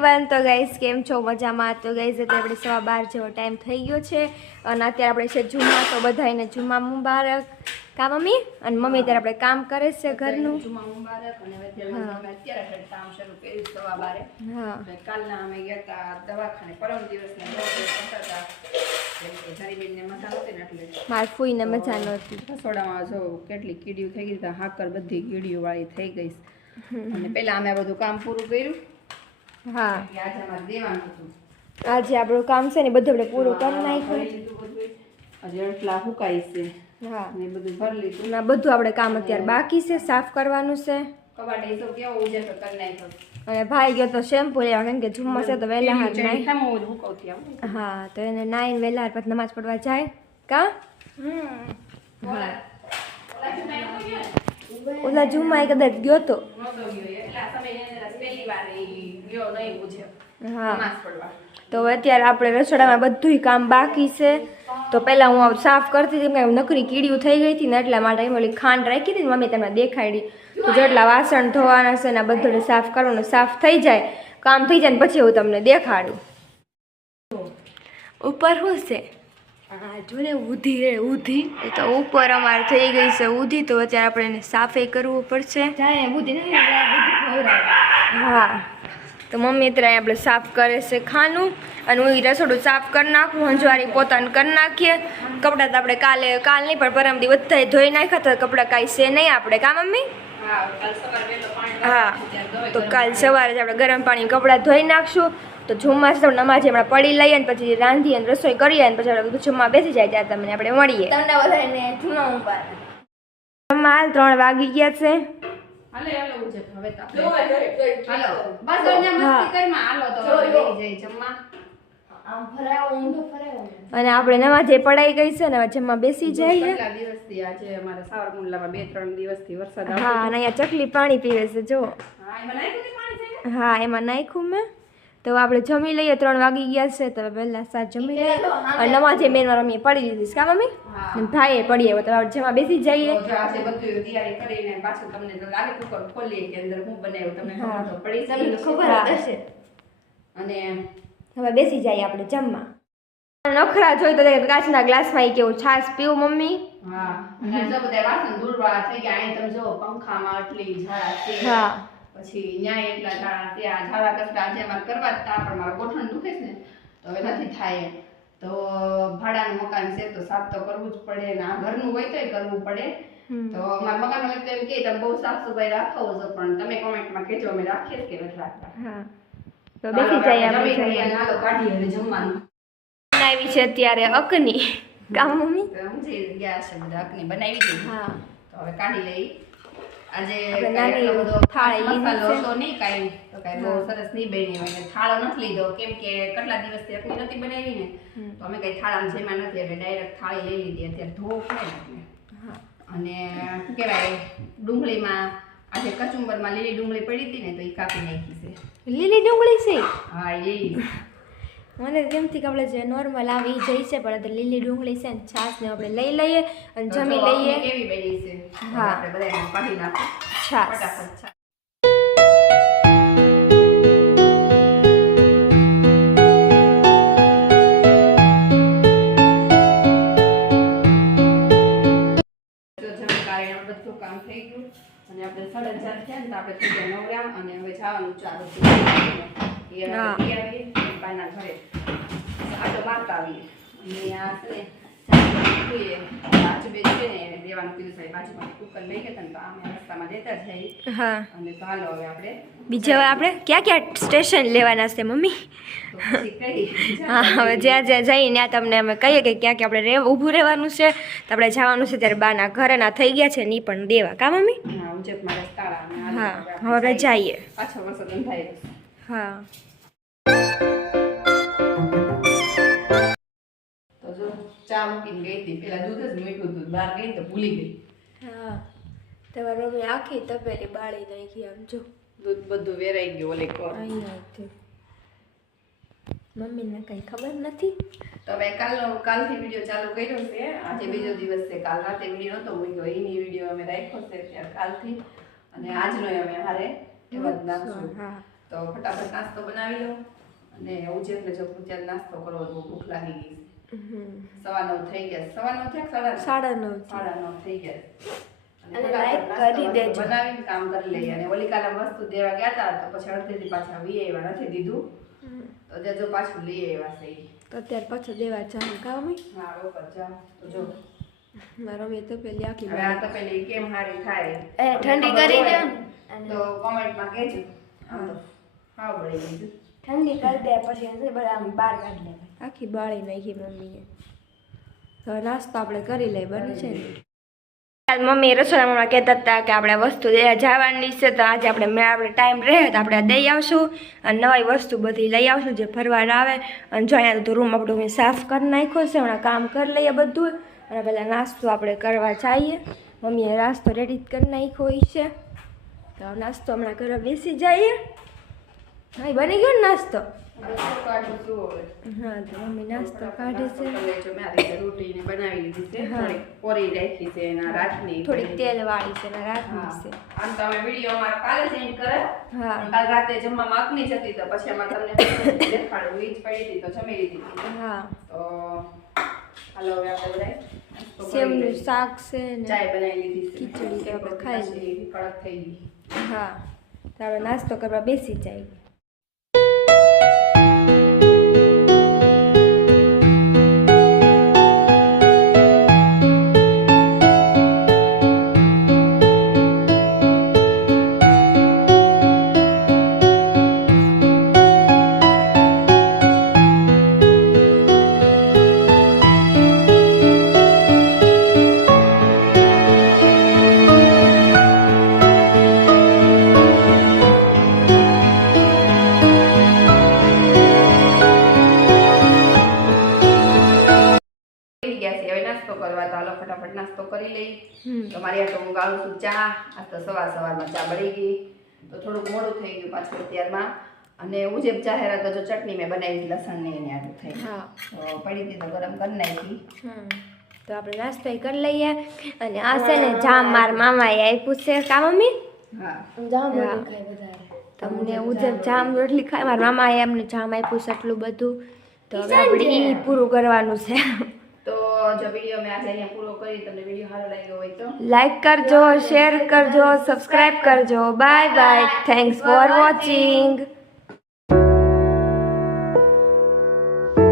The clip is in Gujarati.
એવરીવન તો ગાઈસ કેમ છો મજામાં તો ગાઈસ અત્યારે આપણે 12:15 જેવો ટાઈમ થઈ ગયો છે અને અત્યારે આપણે છે જુમ્મા તો બધાને જુમ્મા મુબારક કા મમ્મી અને મમ્મી અત્યારે આપણે કામ કરે છે ઘરનું જુમ્મા મુબારક અને અત્યારે કામ શરૂ કર્યું 12:30 હા કાલના અમે ગયા હતા દવાખાને પરમ દિવસના મારી ફૂઈને મજા નહોતી રસોડામાં જો કેટલી કીડીઓ થઈ ગઈ હતી હાકર બધી કીડીઓ વાળી થઈ ગઈ અને પહેલા અમે બધું કામ પૂરું કર્યું હા આજે અમારે દેવાનું હતું આજે આપણું કામ છે ને બધું આપણે પૂરું કરી નાખ્યું હજી એટલા હુકાઈ છે હા ને બધું ભરી લીધું ના બધું આપણે કામ અત્યારે બાકી છે સાફ કરવાનું છે કબાટ એ તો કેવો ઉજાસો કરી નાખ્યો અને ભાઈ ગયો તો શેમ્પુ લેવા કેમ કે જુમ્મા છે તો વહેલા હાથ નાઈ હુકવતી આવું હા તો એને નાઈને વહેલા હાથ પછી નમાજ પડવા જાય કા ઓલા જુમ્મા કદાચ ગયો તો હા તો અત્યારે આપણે રસોડામાં બધું કામ બાકી છે તો પહેલાં હું સાફ કરતી હતી કેમ નકરી કીડીઓ થઈ ગઈ હતી ને એટલા માટે ઓલી ખાંડ રાખી હતી ને મમ્મી તમને દેખાડી તો જેટલા વાસણ ધોવાના છે ને બધું સાફ કરવાનું સાફ થઈ જાય કામ થઈ જાય ને પછી હું તમને દેખાડું ઉપર શું છે જો ને ઉધી ઉધી એ તો ઉપર અમારે થઈ ગઈ છે ઉધી તો અત્યારે આપણે એને સાફે કરવું પડશે હા તો મમ્મી અત્યારે આપણે સાફ કરે છે ખાનું અને હું રસોડું સાફ કરી નાખું હંજવારી પોતાને કરી નાખીએ કપડાં તો આપણે કાલ નહીં પણ પરમદી બધા ધોઈ નાખ્યા તો કપડાં કાંઈ છે નહીં આપણે કા મમ્મી હા તો કાલ સવારે જ આપણે ગરમ પાણી કપડાં ધોઈ નાખશું તો જુમ્મા છે નમાજ હમણાં પડી લઈએ ને પછી રાંધીએ અને રસોઈ કરીએ ને પછી આપણે બધું જમવા બેસી જાય ત્યારે તમને આપણે મળીએ જમવા હાલ 3 વાગી ગયા છે અને આપણે નમાજે પડાઈ ગઈ છે ને હવે જમવા બેસી જઈએ હા અને અહીંયા ચકલી પાણી પીવે છે જો હા એમાં નાખ્યું મેં તો આપણે જમી લઈએ 3 વાગી ગયા છે તો પહેલા સાત જમી લઈએ અને નમાજે મેનમાં રમીએ પડી દીધી કા મમ્મી ભાઈએ પડીએ તો આપણે જમવા બેસી જઈએ અને હવે બેસી જઈએ આપણે જમવા નખરા જોઈ તો કાચના ગ્લાસમાં ઈ કેવું છાશ પીવું મમ્મી હા અને જો બધા વાસણ દૂરવા થઈ ગયા અહીં તમે જો પંખામાં આટલી ઝાડા છે હા પછી ન્યાય એટલા ઝાડા ત્યાં ઝાડા કચરા આજે અમારે કરવા જ તા પણ મારા ગોઠણ દુખે છે ને તો હવે નથી થાય તો ભાડાનું મકાન છે તો સાફ તો કરવું જ પડે ને આ ઘરનું હોય તોય કરવું પડે તો અમારા મકાન વાળા તો એમ કે તમે બહુ સાફ સફાઈ રાખો છો પણ તમે કોમેન્ટમાં કહેજો અમે રાખીએ કે નથી રાખતા હા તો બેસી જઈએ આપણે હાલો કાઢીએ હવે જમવાનું બનાવી છે અત્યારે અકની કામ મમ્મી સમજી ગયા છે બધા અકની બનાવી હતી હા તો હવે કાઢી લઈ આજે નાની બધો થાળી મસાલો હતો નહીં કાંઈ તો કાંઈ બહુ સરસ નહીં બની હોય થાળો નથી લીધો કેમ કે કેટલા દિવસથી અકની નથી બનાવી ને તો અમે કઈ થાળામાં જેમાં નથી એટલે ડાયરેક્ટ થાળી લઈ લીધી અત્યારે ધોવું પડે ને અને શું કહેવાય ડુંગળીમાં આજે કચુંબરમાં લીલી ડુંગળી પડી હતી ને તો એ કાપી નાખી છે લીલી ડુંગળી છે હા એ મને કેમથી કે આપણે જે નોર્મલ આવે એ જઈ છે પણ લીલી ડુંગળી છે ને છાશ ને આપણે લઈ લઈએ અને જમી લઈએ કેવી બની છે હા આપણે બધા કાઢી નાખો છાશ ફટાફટ છાશ કામ થઈ ગયું અને આપણે 4:30 થયા ને તો આપણે થઈ ગયા નવરા અને હવે જવાનું ચાલુ છે બાના ઘરે આટો મારતા આવીએ અને આ છે ને આજુબાજુ છે ને એને દેવાનું કીધું સાહેબ બાજુમાં કુકર લઈ ગયા ને તો અમે રસ્તામાં દેતા જઈએ હા અને તો હાલો હવે આપણે બીજા આપણે ક્યાં સ્ટેશન લેવાના છે મમ્મી હા હવે જ્યાં જઈને ત્યાં તમને અમે કહીએ કે ક્યાં આપણે ઊભું રહેવાનું છે તો આપણે જવાનું છે ત્યારે બાના ઘરે ના થઈ ગયા છે ની પણ દેવા કા મમ્મી હા ઉજેતમાં રસ્તાળા હા હવે જઈએ પાછો વરસાદ થાય હા તો જો ચા મૂકીને ગઈ હતી પેલા દૂધ જ મીઠું દૂધ બહાર ગઈ તો ભૂલી ગઈ હા તમારી મમ્મી આખી તપેલી બાળી નાખી આમ જો દૂધ બધું વેરાઈ ગયું ઓલે કોર અહીંયાથી મમ્મીને કંઈ ખબર નથી તો હવે કાલથી વિડીયો ચાલુ કર્યો છે આજે બીજો દિવસ છે કાલ રાતે વિડીયો નહોતો મૂક્યો એની વિડીયો અમે રાખ્યો છે ત્યારે કાલથી અને આજનો અમે હારે એમ જ નાખશું હા તો ફટાફટ નાસ્તો બનાવી લો અને ઉજેરને જો ત્યારે નાસ્તો કરવો બહુ ભૂખ લાગી ગઈ છે. 9:15 થઈ ગયા. 9:15 થયા કે 9:30? 9:30 થઈ ગયા. અને લાઈક કરી દેજો. બનાવીને કામ કરી લઈએ. અને ઓલી કાલે વસ્તુ દેવા ગયા હતા તો પછી અડધેથી પાછા વી આવ્યા નથી દીધું તો જો પાછું લઈ આવ્યા છે ઈ. તો અત્યારે પાછો દેવા જાઉં કામ હા ઉપર જાઓ તો જો મારો મેં તો પેલી આખી હવે આ તો પેલી કેમ હારી થાય એ ઠંડી કરી દો તો કોમેન્ટમાં કહેજો. આમ તો હાવ બળી ગયું. ઠંડી કરી દે પછી અંદર બધા આમ બહાર કાઢી લે આખી બાળી નાખી મમ્મીએ. તો નાસ્તો આપણે કરી લઈએ બને છે ને. કાલ મમ્મી રસોડામાં કહેતા હતા કે આપણે વસ્તુ દેવા જવાની છે તો આજે આપણે ટાઈમ રહે તો આપણે દઈ આવશું અને નવી વસ્તુ બધી લઈ આવશું જે ફરવાના આવે. અને જો અહીંયા તો રૂમ આપણું મેં સાફ કરી નાખ્યો છે હમણાં કામ કરી લઈએ બધું અને પહેલાં નાસ્તો આપણે કરવા જઈએ. મમ્મીએ નાસ્તો રેડી કરી નાખ્યો છે તો નાસ્તો હમણાં કરવા બેસી જઈએ. હા બની ગયો ને નાસ્તો? હા તો મમ્મી નાસ્તો કાઢે છે. મેં આ રીતે રોટીને બનાવી લીધી છે. થોડીક કોરી રાખી છે એના રાતની થોડીક તેલવાળી છે ને રાતની છે. આમ તો અમે વિડીયો અમારો કાલે જ એન્ડ કરે. હા કાલ રાતે જમવામાં અકની જ હતી તો પછી એમાં તમને દેખાડું વીજ પડી હતી તો જમી લીધી હતી. હા તો હાલો હવે આપણે બધાય નાસ્તો કરી સેવનું લઈએ. શાક છે ને ચાય બનાવી લીધી છે. ખીચડી તો આપણે ખાઈ લઈએ. કડક થઈ ગઈ. હા તો આપણે નાસ્તો કરવા બેસી જાય. નાસ્તો કરવા તો હાલો ફટાફટ નાસ્તો કરી લઈ. તો મારી આ તો હું ગાળું છું ચા. આ તો સવારમાં ચા બળી ગઈ તો થોડુંક મોડું થઈ ગયું પાછું અત્યારમાં. અને ઉજેબ જાહેરાત જો ચટણી મેં બનાવી લસણની એની આટલું થઈ હા તો પડી હતી તો ગરમ કરી નાખી. તો આપણે નાસ્તો કરી લઈએ. અને આ છે ને જામ માર મામાએ આપ્યું છે કા મમ્મી? હા તમને ઉજેબ જામ રોટલી ખાય મારા મામાએ એમને જામ આપ્યું છે એટલું બધું તો હવે આપણે ઈ પૂરું કરવાનું છે. તો જો વિડીયો મેં આજે અહીંયા પૂરો કરી તમને વિડીયો સારો લાગ્યો હોય તો લાઈક કરજો, શેર કરજો, સબસ્ક્રાઇબ કરજો. Bye bye. Thanks for watching.